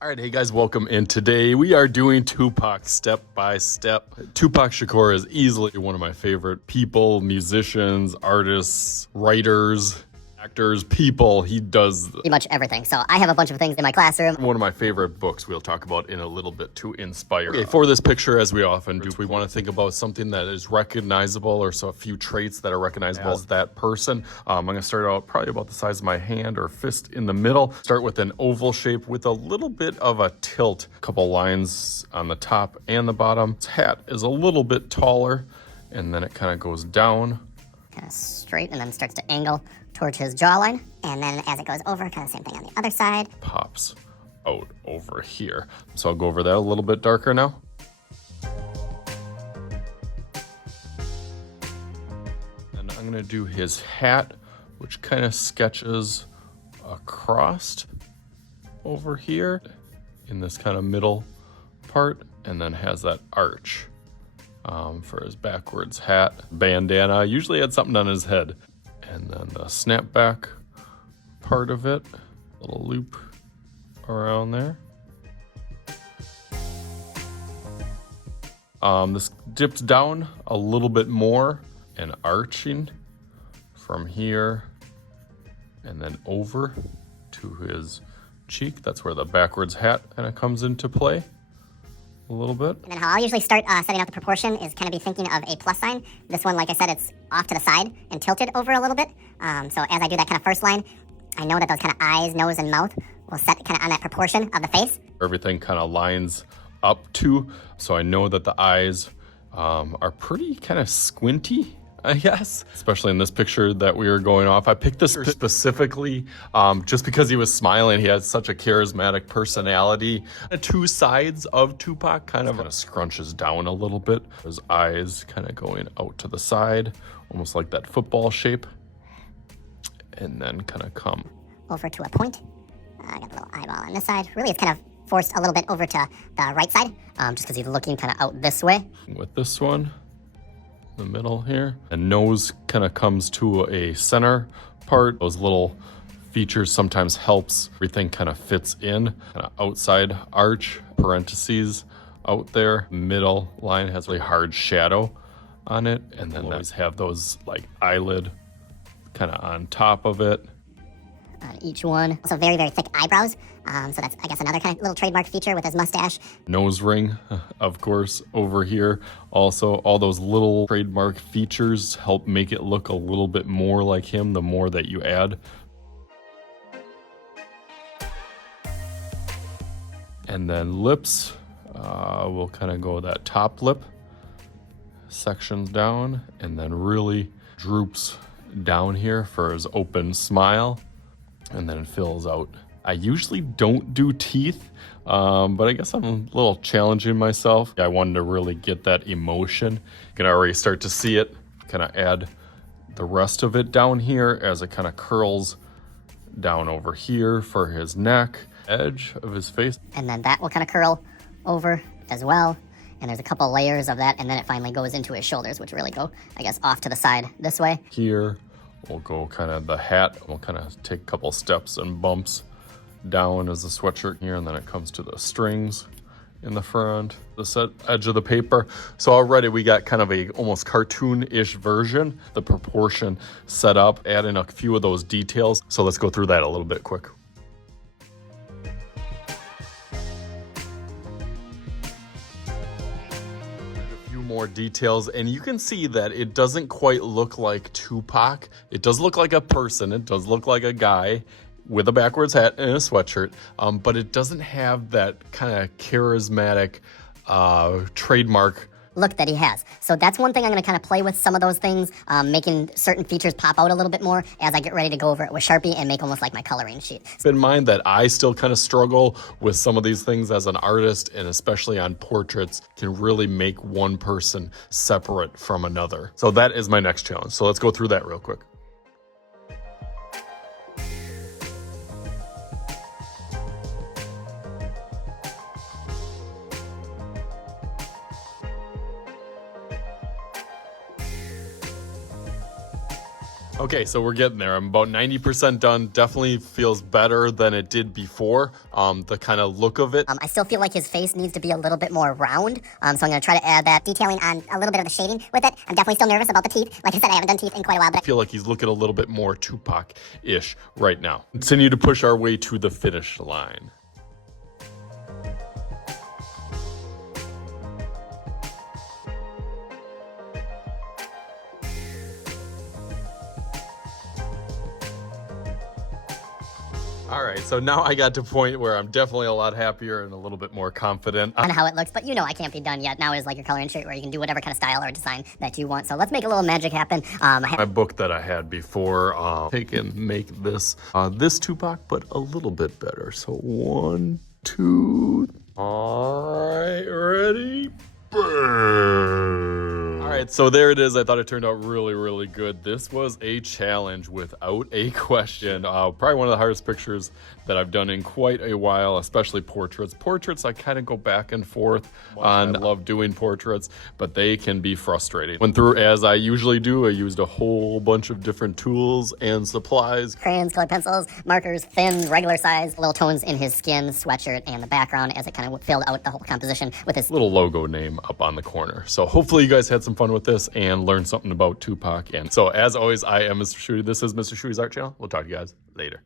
All right, hey guys, welcome in. Today we are doing Tupac step by step. Tupac Shakur is easily one of my favorite people, musicians, artists, writers, actors, people. He does pretty much everything. So I have a bunch of things in my classroom. one of my favorite books we'll talk about in a little bit to inspire. Okay, for this picture, as we often do, we want to think about something that is recognizable or so a few traits that are recognizable as that person. I'm going to start out probably about the size of my hand or fist in the middle. Start with an oval shape with a little bit of a tilt. A couple lines on the top and the bottom. His hat is a little bit taller and then it kind of goes down. Kind of straight and then starts to angle towards his jawline. And then as it goes over, kind of same thing on the other side. Pops out over here. So I'll go over that a little bit darker now. And I'm gonna do his hat, which kind of sketches across over here in this kind of middle part, and then has that arch for his backwards hat. Bandana, usually had something on his head. And then the snapback part of it, little loop around there. This dips down a little bit more and arching from here and then over to his cheek. That's where the backwards hat kind of comes into play a little bit. And then how I'll usually start setting out the proportion is kind of be thinking of a plus sign. This one, like I said, it's off to the side and tilted over a little bit. So as I do that kind of first line, I know that those kind of eyes, nose, and mouth will set kind of on that proportion of the face. Everything kind of lines up to, so I know that the eyes are pretty kind of squinty, I guess, especially in this picture that we were going off. I picked this specifically just because he was smiling. He has such a charismatic personality. The two sides of Tupac kind of scrunches down a little bit. His eyes kind of going out to the side, almost like that football shape. And then kind of come over to a point. I got a little eyeball on this side. Really, it's kind of forced a little bit over to the right side, just because he's looking kind of out this way. With this one, the middle here, and nose kind of comes to a center part. Those little features sometimes helps everything kind of fits in. Kind of outside arch, parentheses out there. Middle line has a really hard shadow on it, and then always have those like eyelid kind of on top of it. On each one. Also very, very thick eyebrows. So that's, I guess, another kind of little trademark feature with his mustache. Nose ring, of course, over here. Also, all those little trademark features help make it look a little bit more like him the more that you add. And then lips, we'll kind of go that top lip sections down and then really droops down here for his open smile, and then fills out. I usually don't do teeth, but I guess I'm a little challenging myself. I wanted to really get that emotion. You can already start to see it. Kind of add the rest of it down here as it kind of curls down over here for his neck, edge of his face. And then that will kind of curl over as well. And there's a couple layers of that, and then it finally goes into his shoulders, which really go, I guess, off to the side this way. Here, we'll go kind of the hat. We'll kind of take a couple steps and bumps down as the sweatshirt here, and then it comes to the strings in the front, the edge of the paper. So already we got kind of a almost cartoon-ish version, the proportion set up, add in a few of those details. So let's go through that a little bit quick. More details, and you can see that it doesn't quite look like Tupac. It does look like a person. It does look like a guy with a backwards hat and a sweatshirt, but it doesn't have that kind of charismatic trademark look that he has. So that's one thing I'm going to kind of play with some of those things, making certain features pop out a little bit more as I get ready to go over it with Sharpie and make almost like my coloring sheet. Keep in mind that I still kind of struggle with some of these things as an artist, and especially on portraits, can really make one person separate from another. So that is my next challenge. So let's go through that real quick. Okay, so we're getting there. I'm about 90% done. Definitely feels better than it did before. The kind of look of it. I still feel like his face needs to be a little bit more round. So I'm gonna try to add that detailing on a little bit of the shading with it. I'm definitely still nervous about the teeth. Like I said, I haven't done teeth in quite a while, but I feel like he's looking a little bit more Tupac-ish right now. Continue to push our way to the finish line. All right, so now I got to a point where I'm definitely a lot happier and a little bit more confident on how it looks, but you know I can't be done yet. Now it is like your coloring shirt where you can do whatever kind of style or design that you want. So let's make a little magic happen. My book that I had before, take and make this Tupac, but a little bit better. So 1, 2, all right, ready? Burn. All right, so there it is. I thought it turned out really, really good. This was a challenge without a question. Probably one of the hardest pictures that I've done in quite a while, especially portraits. Portraits, I kind of go back and forth on. I love doing portraits, but they can be frustrating. Went through, as I usually do, I used a whole bunch of different tools and supplies. Crayons, colored pencils, markers, thin, regular size, little tones in his skin, sweatshirt, and the background as it kind of filled out the whole composition with his little logo name up on the corner. So hopefully you guys had some fun with this and learned something about Tupac. And so as always, I am Mr. Shooty. This is Mr. Shooty's Art Channel. We'll talk to you guys later.